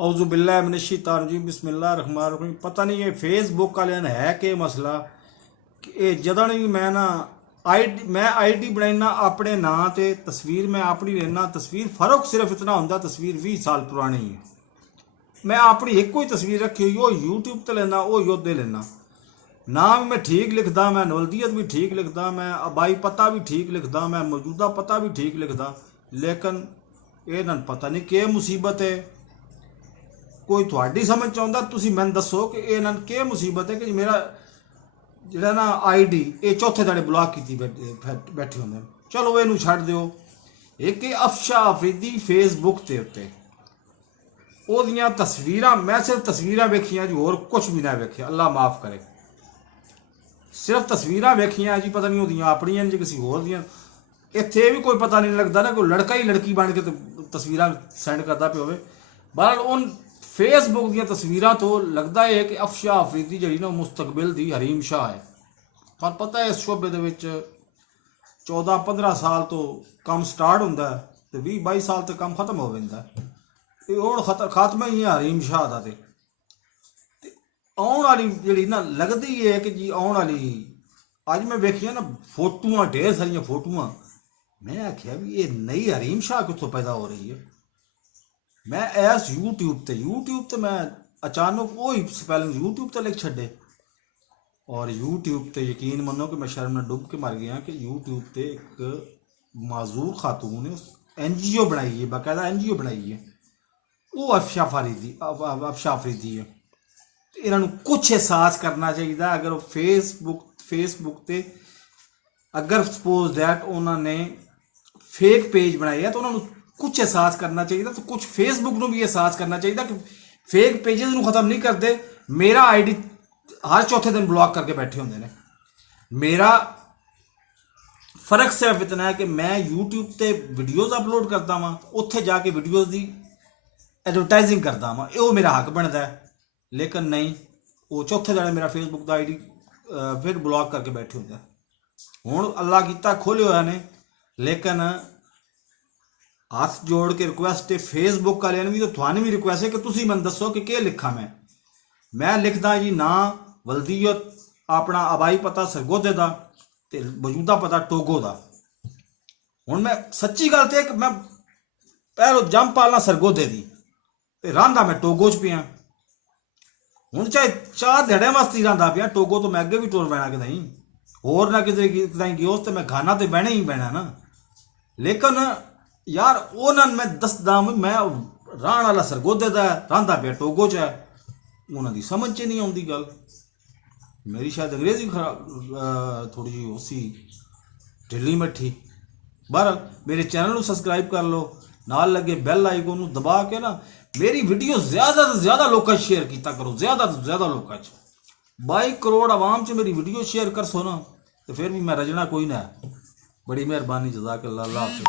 औज़ु बिल्लाहि मिनश शैतानिर रजीम बिस्मिल्लाहिर रहमानिर रहीम। पता नहीं ये फेसबुक वाले ने है कि मसला कि जदन भी मैं आईडी बनाई ना अपने नां ते तस्वीर मैं अपनी लेना। तस्वीर फर्क सिर्फ इतना होंदा, तस्वीर 20 साल पुरानी है। मैं अपनी एक कोई तस्वीर रखी हुई वो यूट्यूब ते लेना, वो योद्धे लेना। नाम मैं ठीक लिखदा, मैं नवलदियत भी ठीक लिखदा, मैं आबाई पता भी ठीक लिखदा, मैं मौजूदा पता भी ठीक लिखदा। लेकिन ये पता नहीं के मुसीबत है। कोई थोड़ी समझ चाहता, तुसी मैंने दसो कि इन्हों के मुसीबत है कि मेरा ਜਿਹੜਾ ना आईडी ये चौथे दाड़े ब्लॉक की बैठे होंगे। चलो इनू छड़ दियो। एक अफशा अफरीदी फेसबुक के उत्ते ओदियां तस्वीरां, मैं सिर्फ तस्वीरां वेखियां जी, होर कुछ भी ना वेखिया, अल्लाह माफ़ करे। सिर्फ तस्वीरां वेखियां जी, पता नहीं ओदियां अपनियां जी किसी होर दियां। इत्थे भी कोई पता नहीं लगता ना, कोई लड़का ही लड़की बन के तस्वीरां सेंड करता पे होवे। बहरहाल उन फेसबुक दी तस्वीरां तो लगता है कि अफशा अफरीदी जी ना मुस्तकबिल दी हरीम शाह है। पर पता है इस शोबे दे विच 14-15 साल तो काम स्टार्ट होंदा है ते 20-22 साल तक काम खत्म हो जाता है। ते हुण खात्मा ही है हरीम शाह दा। ते आउण वाली जिहड़ी ना लगदी है कि जी आउण वाली, अज मैं वेखियां ना फोटोआं, ढेर सारियां फोटोआं। मैं आख्या भी ये नई हरीम शाह कित्थों पैदा हो रही है। मैं ऐस यूट्यूब ते मैं अचानक वो ही स्पैलिंग यूट्यूब ते लिख छड्डे। और यूट्यूब ते यकीन मनो कि मैं शर्म में डुब के मर गया कि यूट्यूब ते एक माजूर खातून ने NGO बनाई है, बाकायदा NGO बनाई है। वो अफशा अफरीदी है। इन्हों कुछ एहसास करना चाहिए। अगर फेसबुक ते अगर सपोज दैट उन्होंने फेक पेज बनाए है तो उन्होंने कुछ एहसास करना चाहिए। तो कुछ फेसबुक को भी एहसास करना चाहिए कि फेक पेजेस को खत्म नहीं करते। मेरा आईडी हर चौथे दिन ब्लॉक करके बैठे होंगे ने। मेरा फर्क सिर्फ इतना है कि मैं यूट्यूब ते वीडियोज़ अपलोड करता वहाँ, उत्थे जाके वीडियोज़ की एडवरटाइजिंग करता वहाँ, वो मेरा हक बनता है। लेकिन नहीं, वो चौथे दिन मेरा फेसबुक का आईडी फिर ब्लॉक करके बैठे होंगे। हुण अल्लाह किता खोले हुए ने, लेकिन हाथ जोड़ के रिक्वेस्ट है फेसबुक वाले भी, तो थाने भी रिक्वेस्ट है कि तुसी मैंने दसो कि क्या लिखा। मैं लिखदा जी ना वल्दियत, अपना आबाई पता सरगोधे का, ते मौजूदा पता टोगो का। हुण मैं सच्ची गल तो कि मैं पहलो जंप पालना सरगोधे की, ते रहांदा मैं टोगो च पिया। हुण चाहे 4 दिहाड़े वास्ते रहांदा पिया टोगो, तो मैं अगे भी टुर पैना कि नहीं, होर ना किते गयोस तो मैं खाना तो बहना ही पैना ना। लेकिन यार उन्होंने मैं दसदा मैं रहन वाला सरगोधे का, रहांदा पिया टोगो च है। उन्होंने समझ च नहीं आती गल। मेरी शायद अंग्रेजी खराब थोड़ी जी उसी ढिली मठी। बहरहाल मेरे चैनल को सबसक्राइब कर लो, नाल लगे बैल आइकन दबा के ना मेरी वीडियो ज़्यादा तो ज़्यादा लोग शेयर किया करो। ज़्यादा तो ज़्यादा लोग 22 करोड़ आवाम च मेरी वीडियो शेयर कर सो ना, तो फिर भी मैं रजना कोई ना। बड़ी मेहरबानी, जज़ाकल्लाह, अल्लाह हाफिज़।